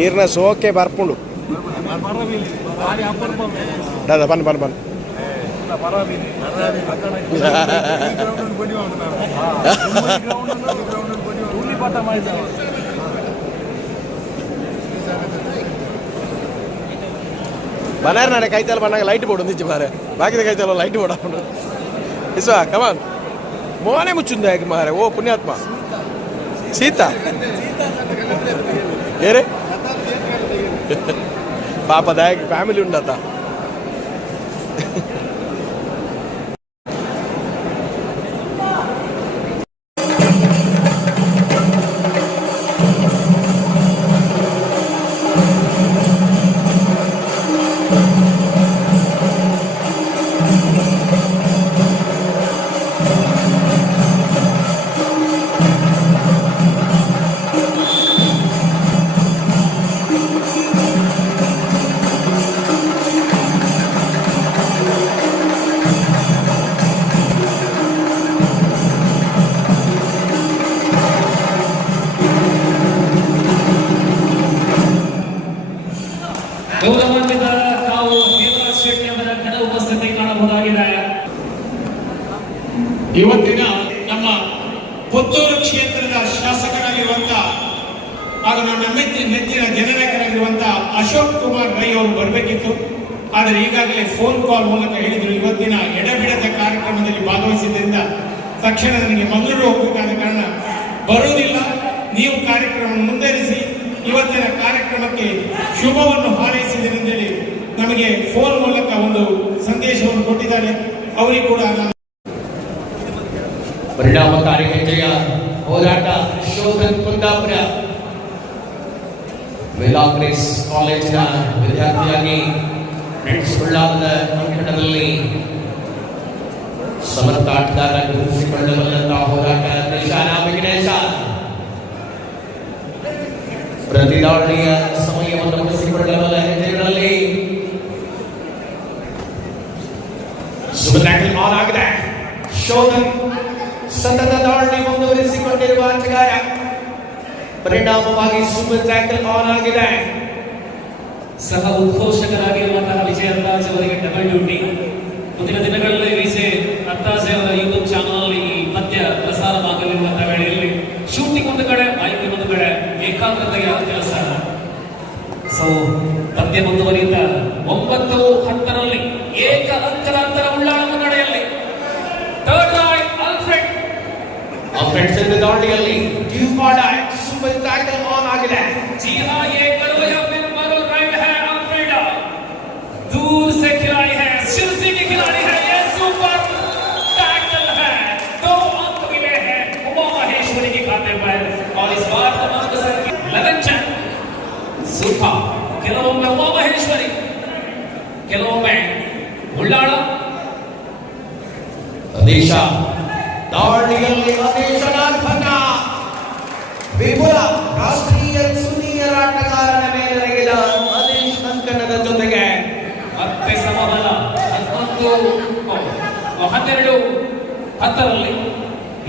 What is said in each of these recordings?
ఈర్న సోకే బర్పుడు. దాదా పని పని పని బనారు నాడే కైతాలు పడినాక లైట్ పోడు ఉంది బారే బాకీ కైతాలో లైట్ బోర్డు ఇసా కమాన్ ಕಮಾನ್ ಮೋನೆ ಮುಚ್ಚುಂದ ಯಾಕೆ ಮಾರೆ ಓ ಪುಣ್ಯಾತ್ಮ ಸೀತಾ ಏರೆ ಪಾಪ ದಯಾಗಿ ಫ್ಯಾಮಿಲಿ ಉಂಡತ್ತ ಕ್ಷೇತ್ರದ ಶಾಸಕರಾಗಿರುವಂತ ಹಾಗೂ ನನ್ನ ಮೆಚ್ಚಿನ ನೆಚ್ಚಿನ ಜನನಾಯಕರಾಗಿರುವಂತ ಅಶೋಕ್ ಕುಮಾರ್ ರೈ ಅವರು ಬರಬೇಕಿತ್ತು. ಆದರೆ ಈಗಾಗಲೇ ಫೋನ್ ಕಾಲ್ ಮೂಲಕ ಹೇಳಿದ್ರು, ಇವತ್ತಿನ ಎಡಬಿಡದ ಕಾರ್ಯಕ್ರಮದಲ್ಲಿ ಭಾಗವಹಿಸಿದ್ದರಿಂದ ತಕ್ಷಣ ನನಗೆ ಮಂಗಳೂರು ಹೋಗಬೇಕಾದ ಕಾರಣ ಬರುವುದಿಲ್ಲ. ನೀವು ಕಾರ್ಯಕ್ರಮವನ್ನು ಮುಂದುವರಿಸಿ, ಇವತ್ತಿನ ಕಾರ್ಯಕ್ರಮಕ್ಕೆ ಶುಭವನ್ನು ಹಾರೈಸಿದರೆಂದೇಳಿ ನಮಗೆ ಫೋನ್ ಮೂಲಕ ಒಂದು ಸಂದೇಶವನ್ನು ಕೊಟ್ಟಿದ್ದಾರೆ. ಅವರಿಗೂ ಕೂಡ ಪರಿಣಾಮಕಾರಿ ಹೆಜ್ಜೆಯ ಹೋರಾಟ ಶೋಧನ್ ಕುಂದಾಪುರ ವೆಲಾಗ್ರೇಸ್ ಕಾಲೇಜಿನ ವಿದ್ಯಾರ್ಥಿಯಾಗಿ ನಡೆಸಿಕೊಳ್ಳಾದ ಅಂಕಣದಲ್ಲಿ ಸಮರ್ಥ ಆಟಗಾರ ಗುರುತಿಸಿಕೊಳ್ಳಬಲ್ಲಂತಹ ಹೋರಾಟ ನಿಶಾನ ವಿಘ್ನೇಶ ಪ್ರತಿದಾಳಿಯ ಸಮಯವನ್ನು ಉಳಿಸಿಕೊಳ್ಳಬಲ್ಲ ಪರಿಣಾಮವಾಗಿ ಸೂಪರ್ ಟ್ಯಾಕಲ್ ಆನ್ ಆಗಿದೆ. ಸಹ ಉದ್ಘೋಷಕರಾಗಿರುವಂತಹ ವಿಜಯ ಅಂದಾಜ್ ಅವರಿಗೆ ಡಬಲ್ ಡ್ಯೂಟಿ ಮುಂದಿನ ದಿನಗಳಲ್ಲಿ ವಿಜಯ್ ಅಂದಾಜ್ ಅವರ ಯೂಟ್ಯೂಬ್ ಚಾನಲ್ ಈ ಪದ್ಯ ಪ್ರಸಾರವಾಗಲಿರುವಂತಹ ವೇಳೆಯಲ್ಲಿ ಶೂಟಿಂಗ್ ಒಂದು ಕಡೆ ಆಯ್ಕೆ ಒಂದು ಕಡೆ ಏಕಾಗ್ರತೆಯ ಕೆಲಸ. ಸೊ ಪದ್ಯ ಮುಂದುವರಿಯಿಂದ ಒಂಬತ್ತು ಹತ್ತರಲ್ಲಿ ಏಕ ಅಂತರ ಅಂತರ ಉಳ್ಳಾಳ ಮುನ್ನಡೆಯಲ್ಲಿ ಥರ್ಡ್ in the ದಾಳಿಯಲ್ಲಿ ಡ್ಯೂ ಮಾಡ ಸೂಪರ್ ಟ್ಯಾಕಲ್ ಆನ್ ಆಗಿದೆ जी हाँ ये करवया फिर मरो राइट है अल्फ्रेडा दूर से खिलाड़ी है शिरसी की खिलाड़ी है ये सुपर टैकल है दो अंक मिले हैं उमा महेश्वरी के खाते पर और इस बार तो अंक से लगन चैन ಸೂಪರ್ ಕೆಲವೊಮ್ಮೆ ಉಮಾ ಮಹೇಶ್ವರಿ ಕೆಲವೊಮ್ಮೆ ಉಳ್ಳಾಳ ದೇಶ ದಾಳಿಯಲ್ಲಿ ಅದೇಶನಾರ್ಭಟ ಹನ್ನೆರಡು, ಹತ್ತರಲ್ಲಿ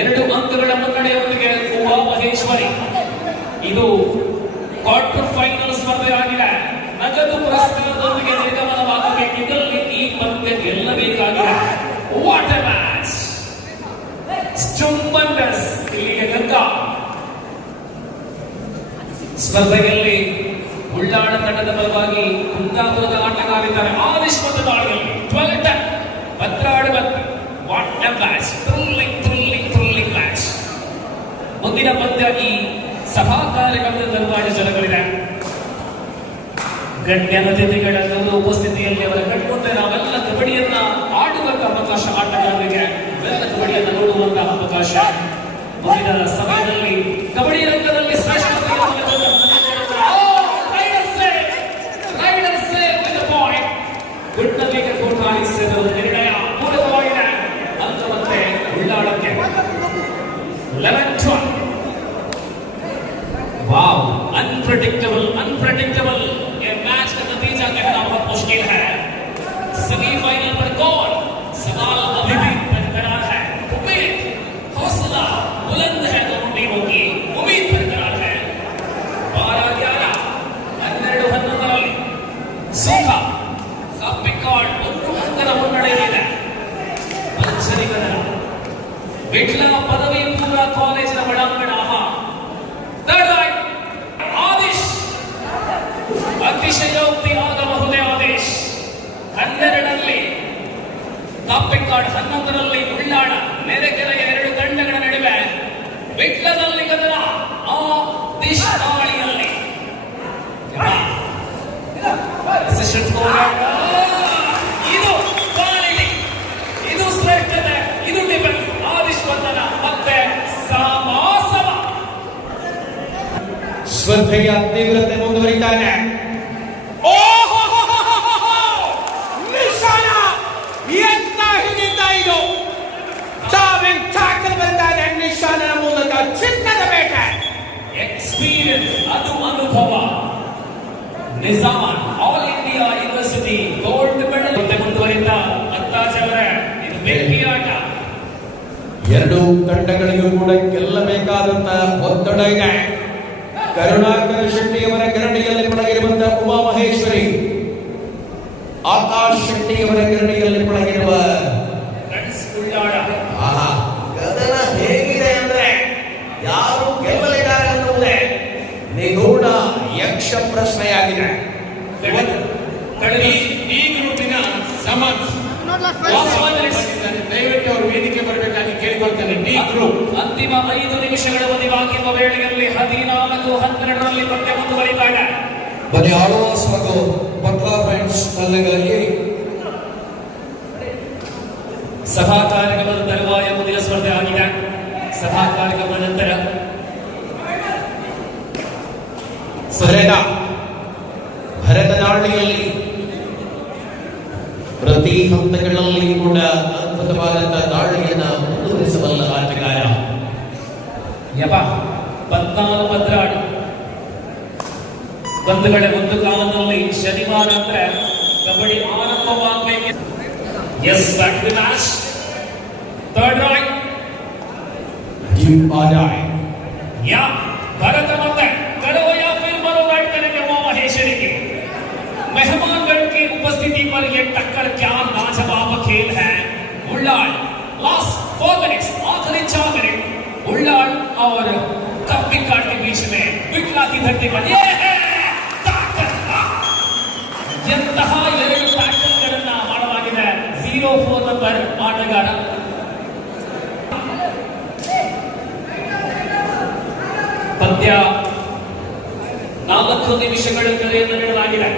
ಎರಡು ಅಂಕಗಳ ಮುನ್ನಡೆಯೊಂದಿಗೆ ಉಮಾ ಮಹೇಶ್ವರಿ. ಇದು ಕ್ವಾರ್ಟರ್ ಫೈನಲ್ ಸ್ಪರ್ಧೆ ಆಗಿದೆ. ನಗದು ಪುರಸ್ಕಾರದೊಂದಿಗೆ ನಿರ್ಗಮನವಾಗಬೇಕಿದ್ದಲ್ಲಿ ಈ ಪಂದ್ಯ ಗೆಲ್ಲಬೇಕಾಗಿದೆ. ವಾಟ್ ಎ ಮ್ಯಾಚ್ ಸ್ಟುಂಬಂಡಸ್ ಇಲ್ಲಿಗೆ ಗಂಗಾ. ಸ್ಪರ್ಧೆಯಲ್ಲಿ ಉಳ್ಳಾಳ ತಂಡದ ಪರವಾಗಿ ಕುಂದಾಪುರದ ಆಟಗಾರಿದ್ದಾರೆ ಟ್ವೆಲ್ ಟನ್ ಭದ್ರಾಡಿ ಮತ್ತು what a match, thrilling thrilling thrilling match. ಮುಂದಿನ ಪಂದ್ಯ ಈ ಸಭಾ ಕಾರ್ಯಕ್ರಮದ ತರುವಾಯ ಜನಗಳಿದೆ. ಗಣ್ಯ ಅತಿಥಿಗಳೆಲ್ಲರೂ ಉಪಸ್ಥಿತಿಯಲ್ಲಿ ಅವರ ಕಣ್ಮುಂದೆ ನಾವೆಲ್ಲ ಕಬಡ್ಡಿಯನ್ನ ಆಡುವಂತ ಅವಕಾಶ ಆಟಗಾರರಿಗೆ ಎಲ್ಲ ಕಬಡ್ಡಿಯನ್ನ ನೋಡುವಂತಹ ಅವಕಾಶ. ಮುಂದಿನ ಸಮಯದಲ್ಲಿ ಕಬಡ್ಡಿ ರಂಗದಲ್ಲಿ ಶ್ರೇಷ್ಠತೆಯನ್ನು ಮೆರೆದ- ಕಾಪಿಕಾಡ್ ಹನ್ನೊಂದರಲ್ಲಿ ಉಳ್ಳಾಣ ನೆರೆಕೆರೆಯ ಎರಡು ತಂಡಗಳ ನಡುವೆ ವಿಟ್ಲದಲ್ಲಿ ಕದಲ ಆ ದಿಶಾಳಿಯಲ್ಲಿ ಇದು ಕ್ವಾಲಿಟಿ ಇದು ಶ್ರೇಷ್ಠತೆ, ಇದು ಮತ್ತೆ ಸ್ಪರ್ಧೆಯ ತೀವ್ರತೆ ಮುಂದುವರಿತಾ ಎಕ್ಸ್ಪೀರಿಯನ್ಸ್ ಅದು ಅನುಭವ ನಿಜಾಮನ್ all India university gold medal ಮತ್ತೆ ಮುಂದುವರಿತ ಅತ್ತಾಜವರ ಇದು ಬೆಂಕಿ ಆಟ ಎರಡು ತಂಡಗಳಿಗೂ ಕೂಡ ಗೆಲ್ಲಬೇಕಾದಂತಹ ಒತ್ತಡ ಇದೆ ಕರುಣಾಕರ ಶೆಟ್ಟಿಯವರ ಗರಡಿಯಲ್ಲಿ ಪಳಗಿರುವಂತಹ ಉಮಾ ಮಹೇಶ್ವರಿ ಆಕಾಶ್ ಶೆಟ್ಟಿಯವರ ಗರಡಿಯಲ್ಲಿ ಪಳಗಿರುವ ಯಕ್ಷ ಪ್ರಶ್ನೆಯಾಗಿದೆ. ಗ್ರೂಪಿನ ದಯವಿಟ್ಟು ಅವರು ವೇದಿಕೆ ಬರಬೇಕಾಗಿ ಕೇಳಿಕೊಳ್ತೇನೆ. D group. ಅಂತಿಮ ಐದು ನಿಮಿಷಗಳ ಮದಿವಾಗಿರುವ ವೇಳೆಯಲ್ಲಿ ಹದಿನಾಲ್ಕು ಹನ್ನೆರಡರಲ್ಲಿ ಪಂದ್ಯ ಮುಂದುವರಿದಾಗ ಬನ್ನಿ ಆಳ್ವಾಸ್ ಹಾಗೂ ಪಟ್ಲಾ ಫ್ರೆಂಡ್ಸ್ ತಲೆಗಳಲ್ಲಿ ಸಭಾ ಕಾರ್ಯಕ್ರಮದ ತರುವಾಯ ಮುಂದಿನ ಸ್ಪರ್ಧೆ ಆಗಿದೆ. ಸಭಾ ಕಾರ್ಯಕ್ರಮದ ನಂತರ ಭರದ ಭರತನಾಟ್ಯದಲ್ಲಿ ಪ್ರತಿ ಹಂತಗಳಲ್ಲಿ ಕೂಡ ಅದ್ಭುತವಾದಂತಹ ದಾಳಿಯನ್ನ ಮುಂದುವರಿಸಬಲ್ಲ ಆಟಗಾರ. ಯಪ ಪದ್ನಾಲ್ಕು ಭದ್ರಾಡ್ ಬಂಧುಗಳೇ ಒಂದು ಕಾಲದಲ್ಲಿ ಶನಿವಾರ ಅಂದ್ರೆ ಕಬಡ್ಡಿ ಆರಂಭವಾಗಬೇಕು. ಎಸ್ ಬ್ಯಾಕ್ ಮ್ಯಾಚ್ ಥರ್ಡ್ ರಾಯ್ Give ಆದಾಯ ಯಾ ಭರತ की उपस्थिति पर ये टक्कर क्या लाजवाब खेल है उल्लाड़ लास्ट फोर मिनट्स आखिरी चार मिनट उल्लाड़ और कपिकाट के बीच में बिटला की धरती पर ये है ताकत ಎಂತಹ ಎರಡು ಟ್ಯಾಕಲ್ಗಳನ್ನ ಮಾಡಲಾಗಿದೆ ಜೀರೋ ಫೋರ್ ನಂಬರ್ ಆಟಗಾರ ಪಂದ್ಯ ನಾಲ್ಕು ನಿಮಿಷಗಳ ಕರೆಯನ್ನು ನೀಡಲಾಗಿದೆ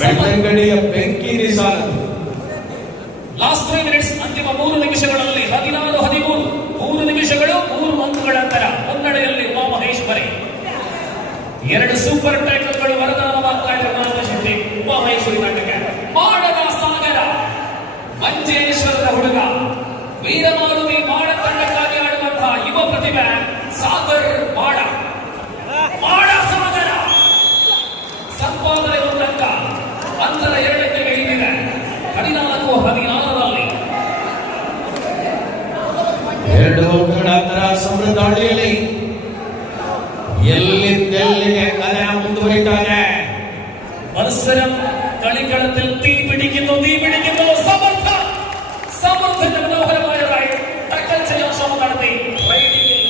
ಬೆಳ್ತಂಗಡಿಯ ಬೆಂಕಿ ನಿಸಾನ ಲಾಸ್ಟ್ ತ್ರೀ ಮಿನಿಟ್ಸ್ ಅಂತಿಮ ಮೂರು ನಿಮಿಷಗಳಲ್ಲಿ ಹದಿನಾರು, ಹದಿಮೂರು. ಮೂರು ನಿಮಿಷಗಳು, ಮೂರು ಅಂಕಗಳ ಅಂತರ. ಮುನ್ನಡೆಯಲ್ಲಿ ಉಮಾ ಮಹೇಶ್ವರಿ ಎರಡು ಸೂಪರ್ ಟ್ಯಾಕಲ್ಗಳು ವರದಾನವಾಗ್ತಾ ಇದ್ದಾರೆ ನಾರಾಯಣ ಶೆಟ್ಟಿ ಉಮಾ ಮಹೇಶ್ವರಿ ನಾಟಕ. ಮಾಡದ ಸಾಗರ. ಮಂಜೇಶ್ವರದ ಹುಡುಗ. ವೀರಮಾರುತಿ ಮಾಡ ತಂಡಕ್ಕಾಗಿ ಆಡುವಂತಹ ಯುವ ಪ್ರತಿಭೆ ಸಾಗರ್ ಮಾಡ ಮಾಡ ಎರಡು ಅಂಕಗಳ ಅಂತರ ಸಮೃದ್ಧ ದಾಳಿಯಲ್ಲಿ ಎಲ್ಲಿಂದೆಲ್ಲಿಗೆ ಕದನ ಮುಂದುವರಿತಾ ಇದೆ മത്സരം കളിക്കളത്തിൽ തീ പിടിക്കുന്നു തീ പിടിക്കുന്നു സമർത്ഥ സമർത്ഥന്റെ മനോഹരമായതായി ടക്കൽ ചെയ്യാൻ ശ്രമം നടത്തി റൈഡിങ്ങിൽ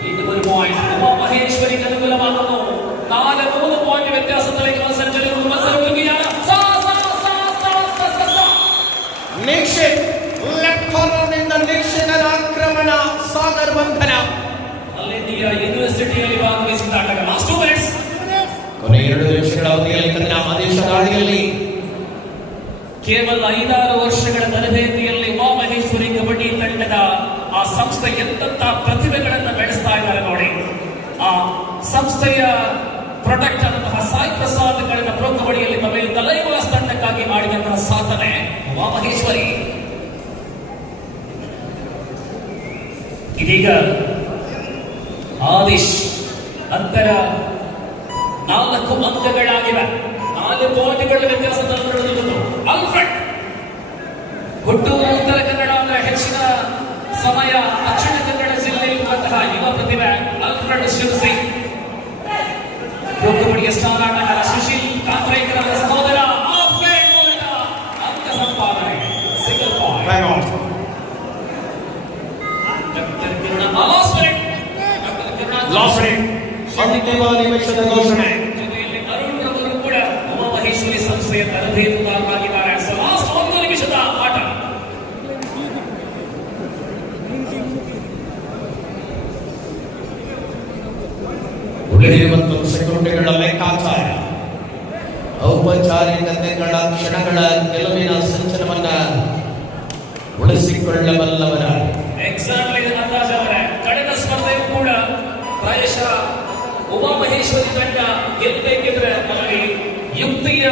വീണ്ടും ഒരു പോയിന്റ് ഉമാ മഹേശ്വരിക്ക് അനുകൂലമാകുന്നു നാല് മൂന്ന് പോയിന്റ് വ്യത്യാസത്തിലേക്ക് മത്സരം ചെല്ലുന്നു മത്സരം ನಿಕ್ಷಿತ್ ಲೆಫ್ಟ್ ಕಾರ್ನರ್ನಿಂದ ಆಕ್ರಮಣ ಸಾಗರ್ ಬಂಧನ. ಇಂಡಿಯಾ ಯೂನಿವರ್ಸಿಟಿಯಲ್ಲಿ ಭಾಗವಹಿಸಿದ ಆಟಗಾರ ಮಿನಿಟ್ಸ್ ಕೊನೆ ಎರಡು ನಿಮಿಷಗಳ ಅವಧಿಯಲ್ಲಿ ಕದನ ಆದೇಶ ದಾಳಿಯಲ್ಲಿ. ಕೇವಲ ಐದಾರು ವರ್ಷಗಳ ತರಬೇತಿಯಲ್ಲಿ ಉಮಾ ಮಹೇಶ್ವರಿ ಕಬಡ್ಡಿ ತಂಡದ ಆ ಸಂಸ್ಥೆ ಎಂತಂತ ಪ್ರತಿಭೆಗಳನ್ನು ಬೆಳೆಸ್ತಾ ಇದ್ದಾರೆ ನೋಡಿ. ಆ ಸಂಸ್ಥೆಯ ಪ್ರೊಡಕ್ಟ್ ಆದಂತಹ ಸಾಯಿ ಪ್ರಸಾದ್ ಗಳಿನ ಪ್ರೋ ಕಬಡ್ಡಿಯಲ್ಲಿ ಮಾಡಿದಂತಹ ಸಾಧನೆ ಉಮಾ ಮಹೇಶ್ವರಿ ಇದೀಗ ಆದಿಶ್ ಅಂತರ ನಾಲ್ಕು ಅಂಕಗಳಾಗಿವೆ. ನಾಲ್ಕು ಪಾಯಿಂಟ್ಗಳ ವ್ಯತ್ಯಾಸ ಅಲ್ಫ್ರೆಡ್ ಹುಟ್ಟೂರು ಉತ್ತರ ಕನ್ನಡ ಅಂದ್ರೆ ಹೆಚ್ಚಿನ ಸಮಯ ದಕ್ಷಿಣ ಕನ್ನಡ ಜಿಲ್ಲೆಯಲ್ಲಿರುವಂತಹ ಯುವ ಪ್ರತಿಭೆ ಅಲ್ಫ್ರೆಡ್ ಶಿವಸಿಂಗ್. ಕಬಡ್ಡಿಯ ಸ್ಟಾರ್ ಅಂತಿಮ ನಿಮಿಷದ ಘೋಷಣೆ ಜೊತೆಯಲ್ಲಿ ಅರುಣ್ ರವರು ಕೂಡ ಉಮಾಮಹೇಶ್ವರಿ ಸಂಸ್ಥೆಯ ತರಬೇತುದಾರರಾಗಿದ್ದಾರೆ ಸೊ ಲಾಸ್ಟ್ ಒಂದು ನಿಮಿಷದ ಆಟ ಉಳಿದಿರುವಂತ ಸೆಕ್ಯೂರಿಟಿಗಳ ಲೆಕ್ಕಾಚಾರ ಔಪಚಾರಿಕತೆಗಳ ಕ್ಷಣಗಳ ಗೆಲುವಿನ ಸಂಚಲನವನ್ನ ಉಳಿಸಿಕೊಳ್ಳಬಲ್ಲವರ ಎಕ್ಸಾಕ್ಟ್ಲಿ ಉಮಾಮಹೇಶ್ವರಿ ತಂಡ ಗೆಲ್ಲಬೇಕಿದ್ರೆ ಅಲ್ಲಿ ಯುಕ್ತಿಯ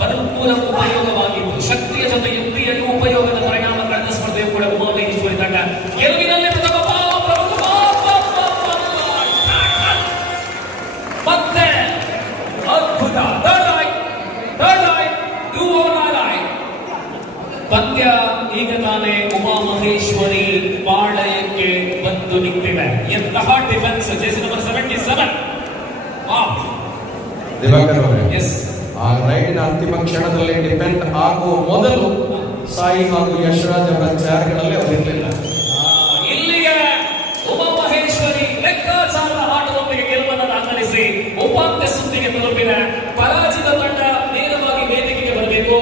ಪರಿಪೂರ್ಣ ಉಪಯೋಗವಾಗಿತ್ತು ಶಕ್ತಿಯ ಜೊತೆ ಯುಕ್ತಿಯ ಉಪಯೋಗದ ಪರಿಣಾಮ ಕಳೆದ ಸ್ಪರ್ಧೆಯು ಕೂಡ ಉಮಾಮಹೇಶ್ವರಿ ತಂಡ ಗೆಲುವಿನಲ್ಲಿ ಮತ್ತೆ ಅದ್ಭುತ ಪಂದ್ಯ ಈಗ ತಾನೇ ಉಮಾಮಹೇಶ್ವರಿ ಪಾಳಯಕ್ಕೆ ಬಂದು ನಿಂತಿವೆ ಎಂತಹ ಡಿಫೆನ್ಸ್ ಜೆಸಿ ನಂಬರ್ ದಿವಾಕರ್ ಅವರೇ ಎಸ್ ಆ ರೈಡಿನ ಅಂತಿಮ ಕ್ಷಣದಲ್ಲಿ ಡಿಪೆಂಡ್ ಆಗುವ ಮೊದಲು ಸಾಯಿ ಹಾಗೂ ಯಶರಾಜ್ ಅವರ ಚಾರ್ಗಳಲ್ಲಿ ಅವರಿರಲಿಲ್ಲ ಇಲ್ಲಿಗೆ ಉಮಾಮಹೇಶ್ವರಿ ಲೆಕ್ಕಾಚಾರದ ಆಟದೊಂದಿಗೆ ಗೆಲುವನ್ನು ದಾಖಲಿಸಿ ಉಪಾಂತ್ಯ ಸುದ್ದಿಗೆ ತಲುಪಿದೆ ಪರಾಜಿತ ತಂಡ ನೇರವಾಗಿ ವೇದಿಕೆಗೆ ಬರಬೇಕು.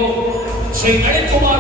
ಶ್ರೀ ಕುಮಾರ್